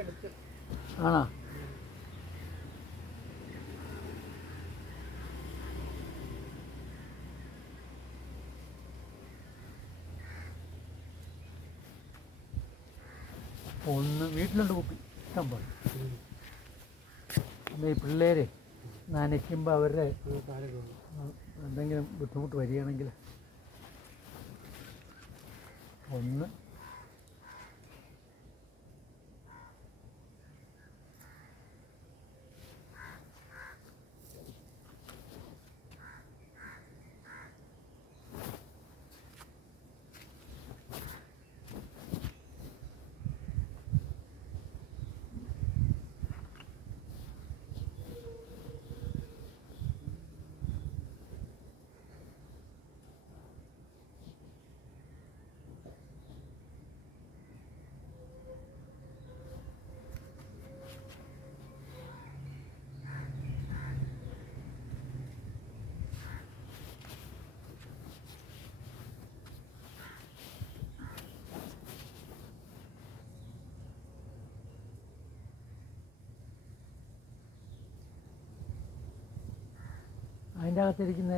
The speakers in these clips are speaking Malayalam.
എടുത്ത് ആണോ? ഒന്ന് വീട്ടിലുണ്ട് കുപ്പി. ഇഷ്ടം പോലെ. ഈ പിള്ളേര് നനയ്ക്കുമ്പോൾ അവരുടെ. എന്തെങ്കിലും ബുദ്ധിമുട്ട് വരികയാണെങ്കിൽ ഒന്ന് അതിന്റെ അകത്തിരിക്കുന്ന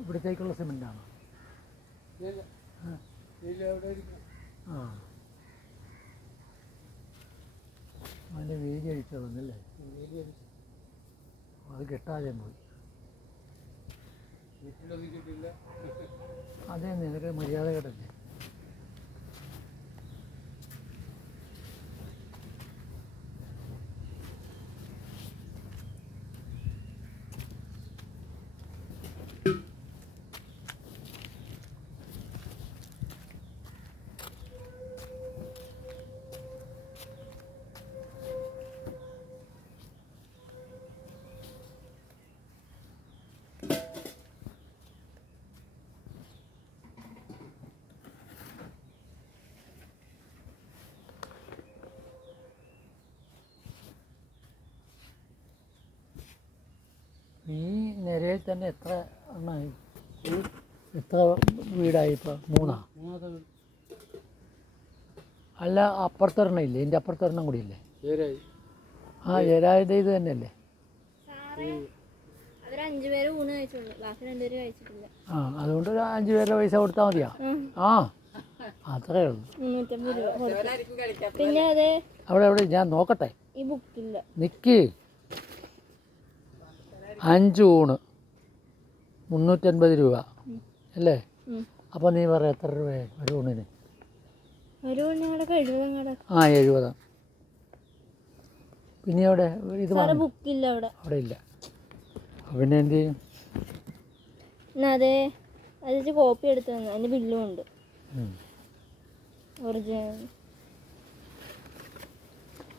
ഇവിടത്തേക്കുള്ള ഇരിക്കണം. ആ അതിന്റെ വേലി അഴിച്ചതൊന്നല്ലേ അത് കെട്ടാതെ പോയി. അതേ നിനക്ക് മര്യാദ കേട്ടല്ലേ ഈ നിരയിൽ തന്നെ എത്ര എണ്ണമായി. എത്ര വീടായി ഇപ്പോൾ മൂന്നാ. അല്ല അപ്പുറത്തൊരെണ്ണം ഇല്ലേ ഇതിന്റെ അപ്പുറത്തൊരെണ്ണം കൂടി ഇല്ലേ ആ ഏരായത് ഇത് തന്നെയല്ലേ? ആ അതുകൊണ്ട് ഒരു അഞ്ച് പേരുടെ പൈസ കൊടുത്താൽ മതിയാ? ആ അത്രേ ഉള്ളൂ. പിന്നെ അവിടെ ഞാൻ നോക്കട്ടെ. നിക്ക്. അഞ്ച് ഊണ്. മുന്നൂറ്റൻപത് രൂപ. അല്ലേ. അപ്പോൾ നീ പറ എത്ര രൂപ? ഒരു ഊണിന്? ആ എഴുപതാ. പിന്നെ അവിടെ ഇത് അവിടെ. ഇല്ല. പിന്നെ എന്ത് ചെയ്യും? അതെ അത് കോപ്പി എടുത്തു തന്നു. അതിന്റെ ബില്ലും ഉണ്ട്. ഒറിജിനൽ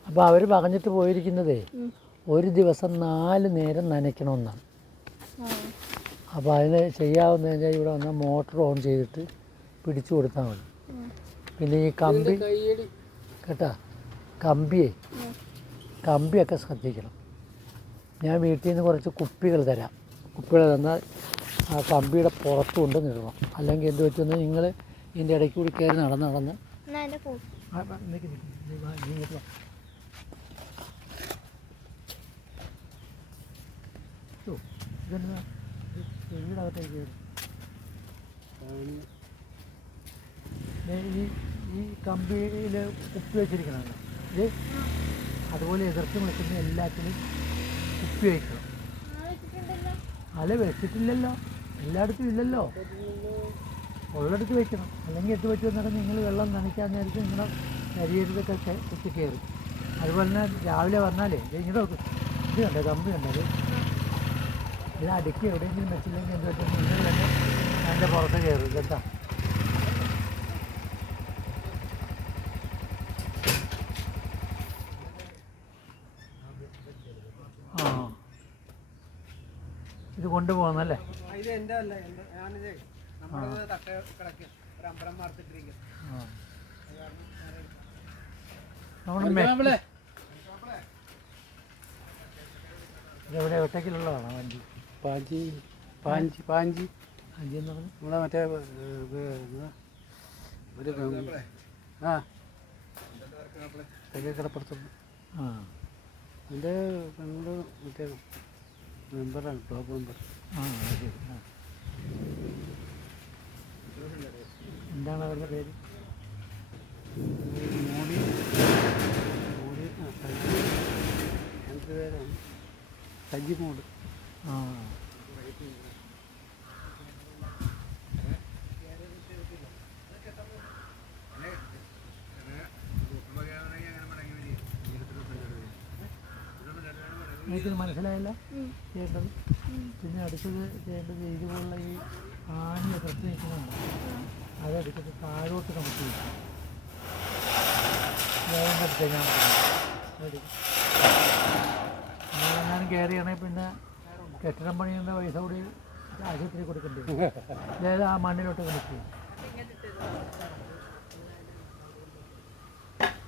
അപ്പോൾ അവർ പറഞ്ഞിട്ട് പോയിരിക്കുന്നതേ. ഒരു ദിവസം നാല് നേരം നനയ്ക്കണമെന്നാണ്. അപ്പോൾ അതിന് ചെയ്യാവുന്ന വെച്ചാൽ ഇവിടെ വന്നാൽ മോട്ടർ ഓൺ ചെയ്തിട്ട് പിടിച്ചു കൊടുത്താൽ മതി. പിന്നെ ഈ കമ്പി. കേട്ടാ കമ്പിയെ കമ്പിയൊക്കെ ശ്രദ്ധിക്കണം. ഞാൻ വീട്ടിൽ നിന്ന് കുറച്ച് കുപ്പികൾ തരാം. കുപ്പികൾ തന്നാൽ ആ കമ്പിയുടെ പുറത്ത് കൊണ്ട് നിടണം അല്ലെങ്കിൽ എന്ത് പറ്റുമെന്ന് നിങ്ങൾ ഇതിന്റെ ഇടയ്ക്ക് കൂടി കയറി നടന്ന് നടന്ന് ഇതെന്താ? വീടകത്തേക്ക്. ഈ ഈ കമ്പിയിൽ കുപ്പി വെച്ചിരിക്കണം ഇത് അതുപോലെ എതിർത്ത് വിളിക്കുന്ന എല്ലാത്തിനും കുപ്പി വയ്ക്കണം അല വെച്ചിട്ടില്ലല്ലോ. എല്ലായിടത്തും ഇല്ലല്ലോ. ഉള്ളിടത്ത് വെക്കണം. അല്ലെങ്കിൽ എട്ട് വെച്ച് വന്നിട്ട് നിങ്ങൾ വെള്ളം നനയ്ക്കാൻ നേരത്തെ നിങ്ങളുടെ ശരീരത്തൊക്കെ കുത്തി കയറും. അതുപോലെ തന്നെ രാവിലെ വന്നാലേ ഇങ്ങനെ ഇത് കണ്ടോ? കമ്പി കണ്ടോ? ഇത് അടുക്കി എവിടെയെങ്കിലും വെച്ചില്ലെങ്കിൽ എന്ത് പറ്റും? അതിന്റെ പുറത്ത് കയറും കേട്ടോ ആ. ഇത് കൊണ്ടുപോകുന്നല്ലേ ഇത് എന്റെ അല്ല ഞാനിത് തട്ട ഒരു അമ്പലം ഇതെവിടെ? വണ്ടി? പാഞ്ചി പാഞ്ചി പാഞ്ചി. നമ്മളെ മറ്റേ? ഒരു ആ. തെക്കേ കടപ്പുറത്തുണ്ട് ആ. എന്റെ പെങ്ങൾ മറ്റേ മെമ്പറാണ് ടോപ്പ് മെമ്പർ. ആ ആ. എന്താണ് അവരുടെ പേര്? മോഡി മോഡി സജി എന്ത് പേരാണ് സജി മോഡ് എനിക്കിത് മനസ്സിലായില്ല. ചെയ്യേണ്ടത്? പിന്നെ അടുത്തത് ചെയ്യേണ്ടത് ഇതുപോലുള്ള ഈ ആണി എതിർത്ത് നിൽക്കുന്നുണ്ട് അതെടുത്തിട്ട് താഴോട്ട് നമുക്ക് വേഗം എടുത്ത് ഞാൻ ഞാനെങ്ങാനും കയറിയാണെങ്കിൽ പിന്നെ കെട്ടിടം പണിയുന്ന പൈസ കൂടി ആശുപത്രി കൊടുക്കേണ്ടി അതായത് ആ മണ്ണിലോട്ട് കൊടുക്കും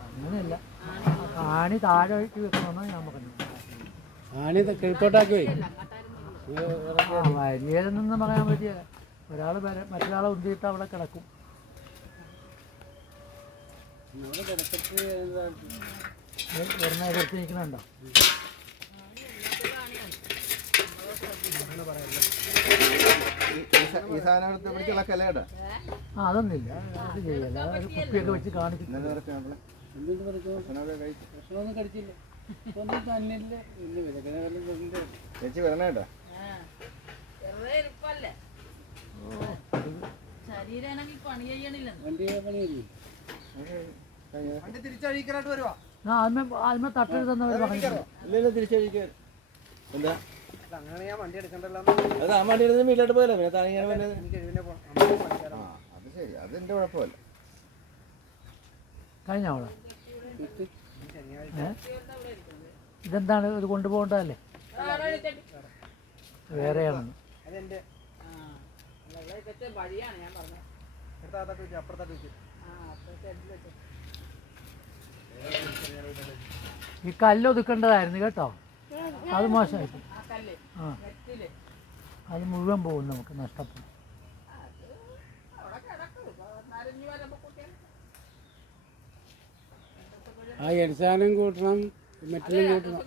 അങ്ങനെയല്ല. ആണി താഴെ വെക്കണമെന്നാണ് ഞാൻ പറഞ്ഞത്. ആണി പറയാൻ പറ്റിയ ഒരാൾ മറ്റൊരാളെ ഉന്തിയിട്ട് അവിടെ കിടക്കും. നിൽക്കുന്നുണ്ടോ ഒരെണ്ണം എതിർത്ത് നിൽക്കണുണ്ടോ ഈ സാധനം എടുത്ത് പിടിച്ച് ഇളക്കല്ലേ കേട്ടോ. ആ അതൊന്നുമില്ല. അത് ചെയ്യല്ല. ഒരു കുപ്പിയൊക്കെ വെച്ച് ഇല്ല ചേച്ചി വരണേട്ടാ തിരിച്ചഴിക്കാനായിട്ട് വരുവാ ആ ആദ്യമേ ആദ്യമേ ഇല്ല പറഞ്ഞിട്ടുണ്ട്. ഇല്ലല്ലോ തിരിച്ചഴിക്കാൻ എന്താ? ഞാൻ വണ്ടി എടുക്കണ്ടല്ലോ അത് ആ വണ്ടി എടുത്ത് വീട്ടിലോട്ട് പോയല്ലോ പിന്നെ താങ്ങിയാണ് പിന്നെ എനിക്ക് എഴുതിനെ ആ അത് ശരി. അത് എന്റെ കുഴപ്പമില്ല. കഴിഞ്ഞ അവളെ? ഇതെന്താണ്? ഇത് കൊണ്ടുപോകണ്ടല്ലേ വേറെയാണെന്ന് വഴിയാണ് ഞാൻ പറഞ്ഞത്. വെച്ച് അപ്പുറത്താട്ട് വെച്ച്. ഈ കല്ല് ഒതുക്കേണ്ടതായിരുന്നു കേട്ടോ. അത് മോശമായി ആ. അത് മുഴുവൻ പോകും നമുക്ക് നഷ്ടപ്പെടും. ആ എടുത്താലും കൂട്ടണം മെറ്റലും കൂട്ടണം.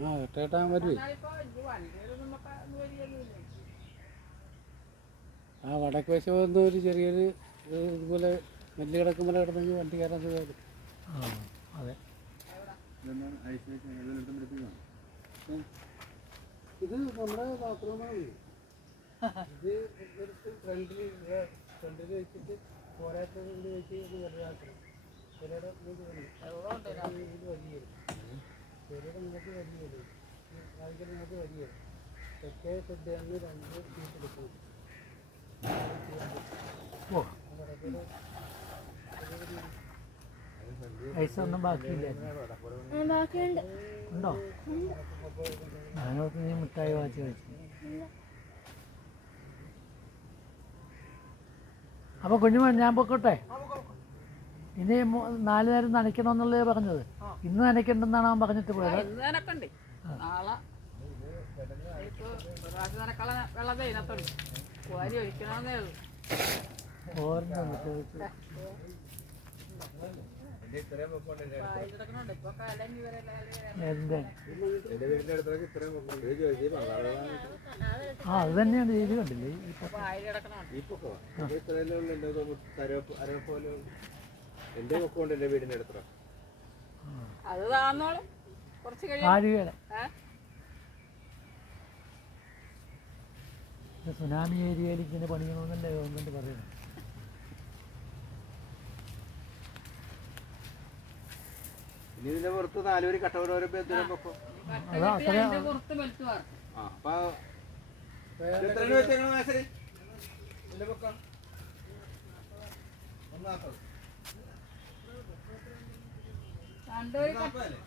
ആ കെട്ടേട്ടാൻ വരുവേ ആ വടക്ക് വശം വന്ന ഒരു ചെറിയൊരു ഇതുപോലെ നെല്ല് കിടക്കുമ്പോൾ കിടന്നെങ്കിൽ വണ്ടി കയറാൻ സുഖമായിരുന്നു ആ അതെ ഇതെന്താണ് ഐസ് വെച്ച് ഇതിലെടുത്ത് പിടിപ്പിക്കണം ഇത് നമ്മുടെ ബാത്റൂമാണ് ഇത് ഫ്രണ്ടിൽ ഫ്രണ്ടിൽ വെച്ചിട്ട് പോരാത്തത് കൊണ്ട് വെച്ച് ഇത് വലുതാക്കണം ചിലയുടെ ഇത് വലിയ ചിലയുടെ നിങ്ങൾക്ക് വലിയ വലിയ തെക്കേ സെഡാണ് രണ്ട് സീറ്റ് എടുക്കുന്നത് പൈസ ഒന്നും ബാക്കിയില്ല. ഉണ്ടോ? ഞാനോട്ട് നീ മിഠായി വാച്ച് കഴിച്ചു. അപ്പോൾ കുഞ്ഞുമോൻ ഞാൻ പൊക്കോട്ടെ? ഇനി നാലു നേരം നനയ്ക്കണമെന്നുള്ളത് പറഞ്ഞത്. ഇന്ന് നനയ്ക്കണ്ടെന്നാണ് അവൻ പറഞ്ഞിട്ട് പോയത്. ഓരോ പന്ത്രണ്ട് ആ അത് തന്നെയാണ്. ഇത് കണ്ടില്ലേ? എന്റെ പൊക്കമുണ്ട് എന്റെ വീടിന്റെ അടുത്ത. സുനാമി ഏരിയയിൽ ഇങ്ങനെ പണിയണമെന്നല്ലേ ഗവൺമെന്റ് പറയുന്നത്? ഇനി ഇതിന്റെ പുറത്ത് നാലുപേര് കട്ടവരോരോ ആ. അപ്പൊ വെച്ചേക്കണ മേശരി? പൊക്കം. മീറ്റർ വരും.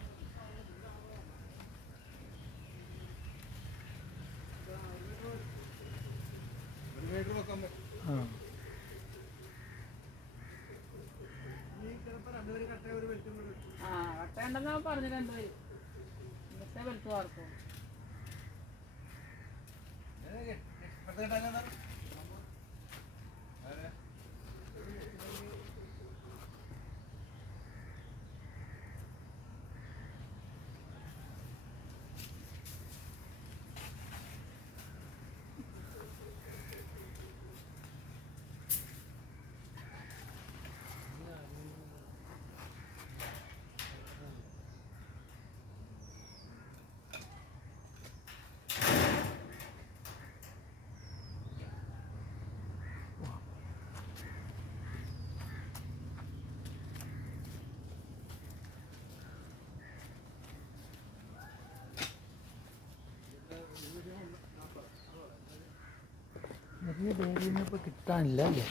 വേണ്ടെന്നാ പറഞ്ഞു രണ്ടുപേര് ഇന്നത്തെ വലുത്ത് വാർക്കും കിട്ടാനില്ല അല്ലേ?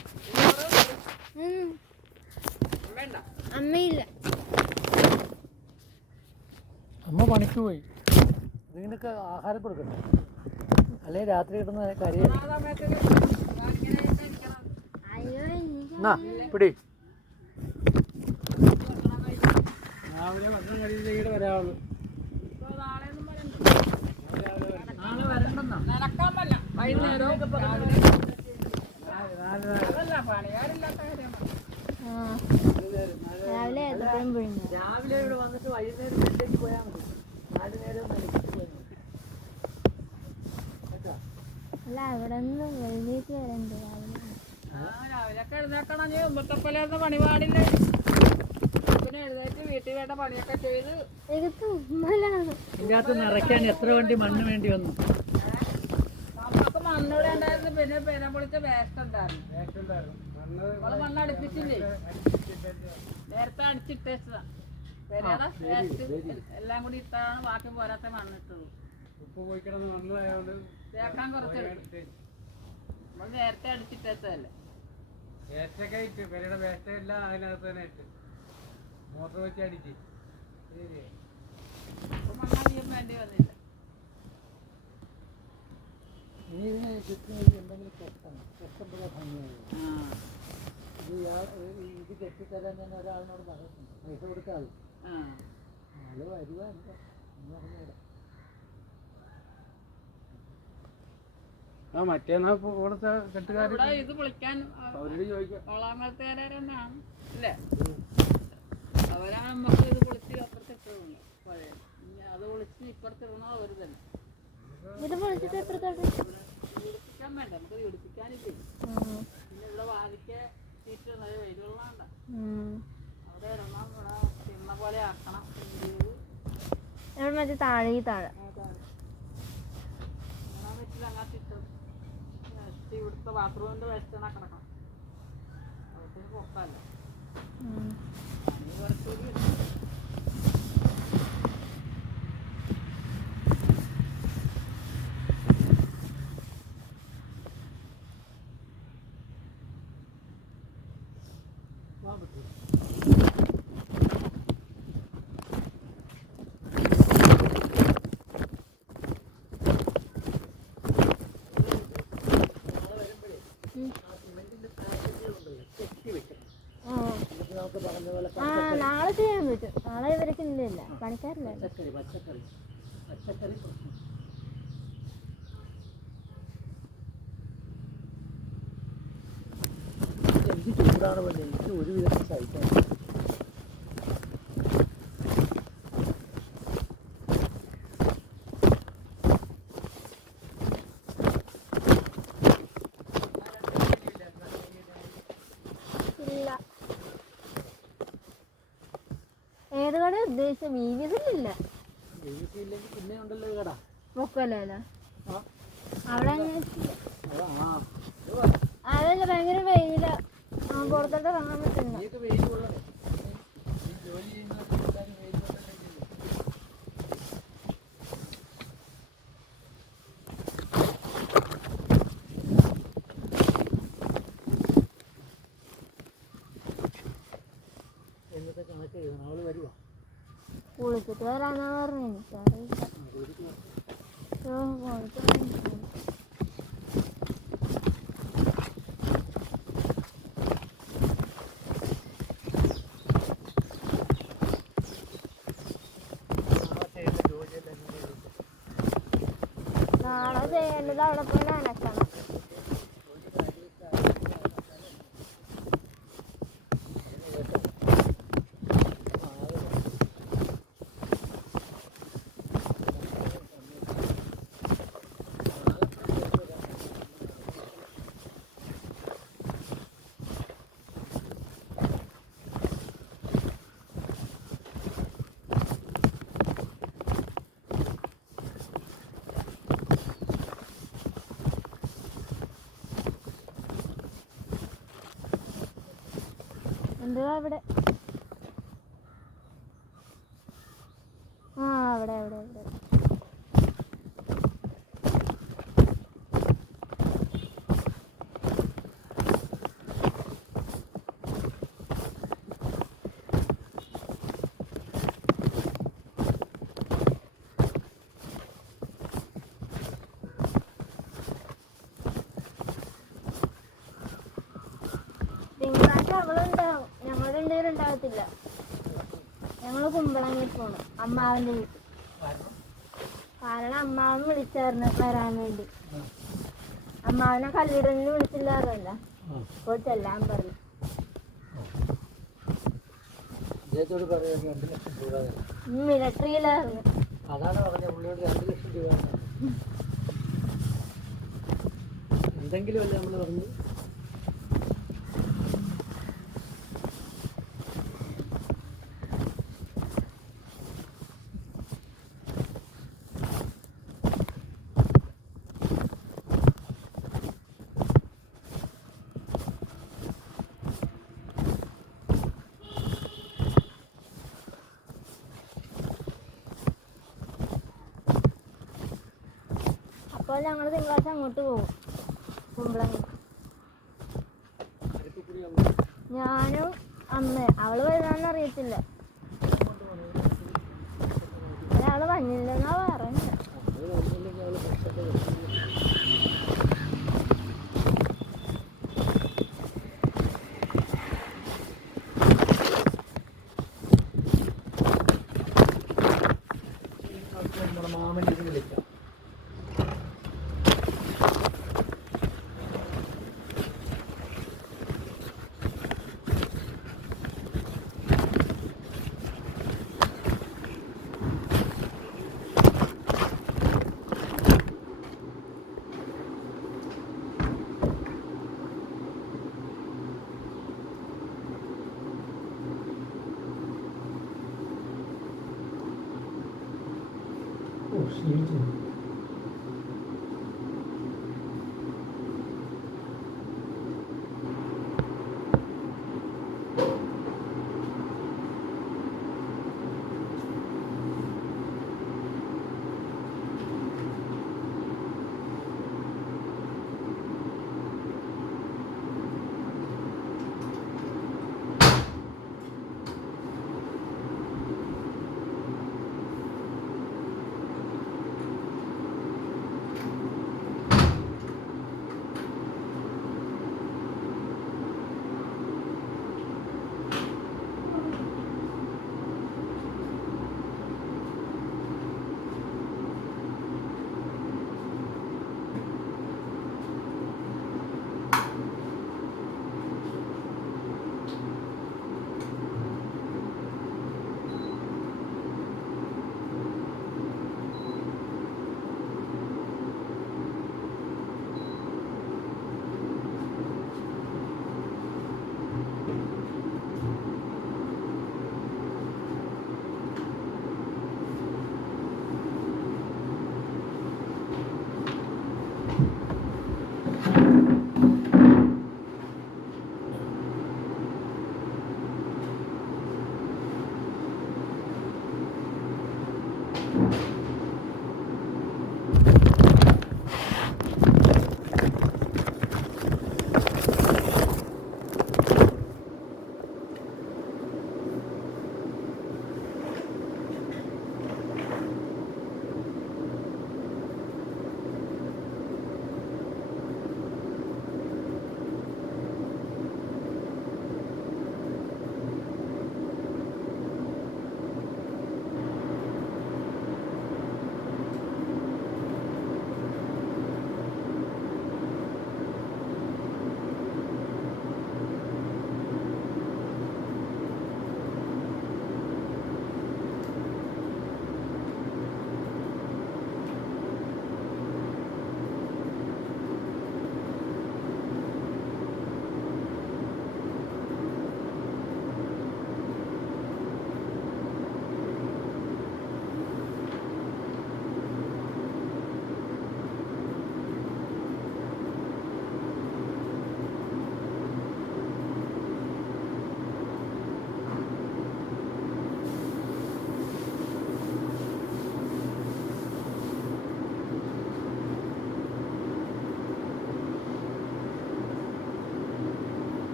അമ്മയില്ല. അമ്മ പണിക്ക് പോയി. ഇതിനൊക്കെ ആഹാരം കൊടുക്കണ്ടേ? അല്ലെ രാത്രി കിട്ടുന്ന കരിയ? പിടി. രാവിലെ ഭക്ഷണം കഴിച്ചിട്ട് വരാവുള്ളൂ. നാളെ വരണ്ടെന്നാ? നടക്കാൻ വൈകുന്നേരവും രാവിലെ രാവിലെ ഇവിടെ വന്നിട്ട് വൈകുന്നേരം വീട്ടിലേക്ക് പോയാൽ മതി നാല് നേരം അല്ല അവിടെ നിന്ന് വെളിയിലേക്ക് വരണ്ട് രാവിലെ ആ രാവിലെയൊക്കെ എഴുന്നേക്കണം നീ മുമ്പത്തെ പണി പാടില്ല പിന്നെ എഴുന്നേറ്റ് വീട്ടിൽ വേണ്ട പണിയൊക്കെ ചെയ്ത് എനിക്ക് ഉമ്മലാണ് ഇതിന്റെ അകത്ത് നിറയ്ക്കാൻ എത്ര വണ്ടി മണ്ണ് വേണ്ടി വന്നു. മണ്ണിവിടെ ഉണ്ടായിരുന്നു പിന്നെ പിന്നെ പൊളിച്ച വേസ്റ്റ് ഉണ്ടായിരുന്നു. മണ്ണ് അടുപ്പിച്ചില്ലേ? നേരത്തെ അടിച്ചിട്ടേച്ചതാ പെരേടെ വേസ്റ്റ്. എല്ലാം കൂടി ഇട്ടാണ് ബാക്കി പോരാത്ത മണ്ണായതുകൊണ്ട് തേക്കാൻ കുറച്ചെടുത്തു നമ്മൾ നേരത്തെ അടിച്ചിട്ടേച്ചതല്ലേ വേസ്റ്റൊക്കെ ഇട്ട്. പെരയുടെ വേസ്റ്റ് എല്ലാം അതിനകത്ത് തന്നെ ഇട്ട്. മോട്ടർ വെച്ച് അടിച്ച്. ശരി അപ്പൊ മണ്ണധികം വേണ്ടി വന്നില്ല? ഇതിന് ചുറ്റും എന്തെങ്കിലും കെട്ടണം കെട്ടുമ്പോഴേ ഭംഗിയായി ആ ഇത് ഇയാൾ ഇത് കെട്ടിത്തരാൻ ഞാൻ ഒരാളിനോട് പൈസ കൊടുക്കാതെ ആൾ വരുക എന്താ ആ മറ്റേന്നാ ഇവിടുത്തെ കെട്ടുകാർ ഇവിടെ ഇത് വിളിക്കാൻ? അവരോട് ചോദിക്കാം. ഓളാമത്തേരാണ് അല്ലേ അവരാണ് നമുക്ക് ഇത് വിളിച്ച് അപ്പുറത്തിട്ടുള്ളൂ പഴയ. അത് വിളിച്ച് ഇപ്പുറത്തിടണോ അവർ തന്നെ. ഇവിടെ വിളിച്ചിട്ട് എത്ര ഇവിടെ മറ്റേ താഴെ ഈ താഴെ. ഇവിടുത്തെ ബാത്റൂമിന്റെ വെസ്റ്റേണാ കിടക്കണം. അതൊക്കെ പുറത്തല്ല കുറച്ചുകൂടി ഉണ്ട്. പോകാൻ പറ്റുമോ ഉം. കെട്ടി വെക്കണം ആ. എന്നിട്ട് നമുക്ക് പറഞ്ഞ പോലെ ആ നാളെ ചെയ്യാൻ പറ്റും നാളെ ഇവർക്ക് ഇല്ലില്ല? പണിക്കാരില്ല? എനിക്ക് ചൂടാണ് പറഞ്ഞത് എനിക്ക് ഒരു വിധത്തിൽ സഹിക്കാൻ ഇല്ല ഏത് കട ഉദ്ദേശിച്ച കട. പൊക്കല്ലോ അവിടെ അതല്ല ഭയങ്കര വെയില. പുറത്തോട്ട് കാണാൻ പറ്റില്ല çocuklar ana vermedi. അവളുണ്ടാവും ഞങ്ങളുടെ രണ്ടുപേരും ഉണ്ടാകത്തില്ല. ഞങ്ങൾ കുമ്പളങ്ങി പോണു അമ്മാവന്റെ വീട്ടിൽ. കാരണം അമ്മാവൻ വിളിച്ചായിരുന്നു വരാൻ വേണ്ടി. അമ്മാവനെ കല്ലിടലിന് വിളിച്ചില്ലാറല്ല അപ്പോൾ ചെല്ലാൻ പറഞ്ഞു. മിലിട്ടറിയിലായിരുന്നു അതാണ് പറഞ്ഞ പുള്ളിയോട് രണ്ട് ലക്ഷം രൂപ എന്തെങ്കിലും അല്ലേ നമ്മൾ പറഞ്ഞു അപ്പോൾ ഞങ്ങൾ തിങ്കളാഴ്ച അങ്ങോട്ട് പോകും. കുമ്പളങ്ങി. ഞാനും അമ്മ അവൾ വരുന്നാന്ന്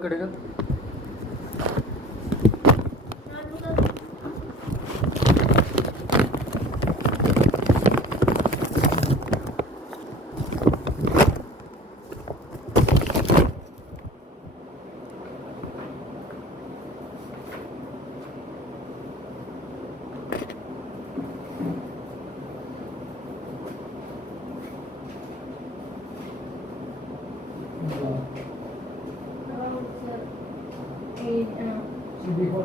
पकड़ेगा সিডি ফোন